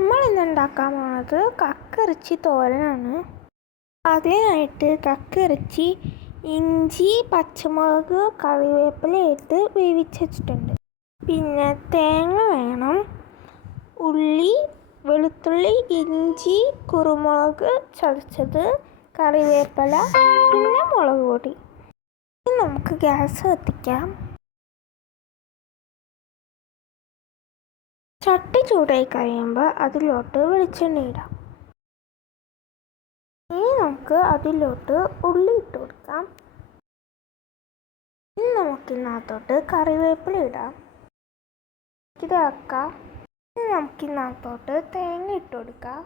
നമ്മൾ ഇന്ന് ഉണ്ടാക്കാൻ പോണത് കക്കിറച്ചി തോരനാണ്. അതിനായിട്ട് കക്കിറച്ചി ഇഞ്ചി പച്ചമുളക് കറിവേപ്പില ഇട്ട് വേവിച്ച് വെച്ചിട്ടുണ്ട് പിന്നെ തേങ്ങ വേണം. ഉള്ളി വെളുത്തുള്ളി ഇഞ്ചി കുരുമുളക് ചതച്ചത് കറിവേപ്പില പിന്നെ മുളക് പൊടി. നമുക്ക് ഗ്യാസ് കത്തിക്കാം. ചട്ടി ചൂടായി കഴിയുമ്പോൾ അതിലോട്ട് വെളിച്ചെണ്ണ ഇടാം. ഇനി നമുക്ക് അതിലോട്ട് ഉള്ളി ഇട്ട് കൊടുക്കാം. ഇനി നമുക്ക് ഇതിനകത്തോട്ട് കറിവേപ്പില ഇടാം. ഇതാക്കാം. ഇനി നമുക്ക് ഇതിനകത്തോട്ട് തേങ്ങ ഇട്ട് കൊടുക്കാം.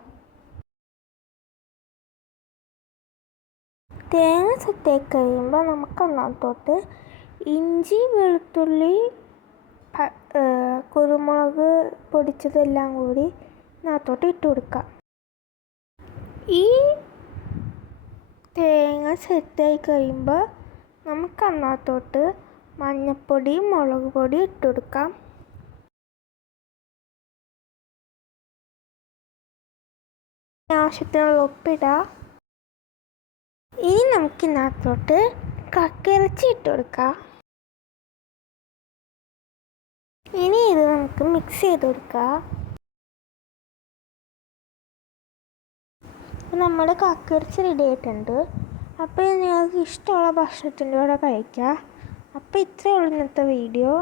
തേങ്ങ സെറ്റായി കഴിയുമ്പോൾ നമുക്ക് അതിനകത്തോട്ട് ഇഞ്ചി വെളുത്തുള്ളി കുരുമുളക് പൊടിച്ചതെല്ലാം കൂടി നാത്തോട്ട് ഇട്ട് കൊടുക്കുക ഈ തേങ്ങ സെറ്റായി കഴിയുമ്പോൾ നമുക്ക് അതിനകത്തോട്ട് മഞ്ഞൾപ്പൊടി മുളക് പൊടി ഇട്ട് കൊടുക്കാം. ആവശ്യത്തിനുള്ള ഉപ്പിടുക ഇനി നമുക്ക് കക്കിറച്ചി ഇട്ട് കൊടുക്കാം. ഇനി ഇത് നമുക്ക് മിക്സ് ചെയ്ത് കൊടുക്കാം. നമ്മുടെ കക്കിറച്ചി റെഡി ആയിട്ടുണ്ട്. അപ്പോൾ നിങ്ങൾക്ക് ഇഷ്ടമുള്ള ഭക്ഷണത്തിന്റെ കൂടെ കഴിക്കാം. അപ്പോൾ ഇത്രയേ ഉള്ളൂ ഇന്നത്തെ വീഡിയോ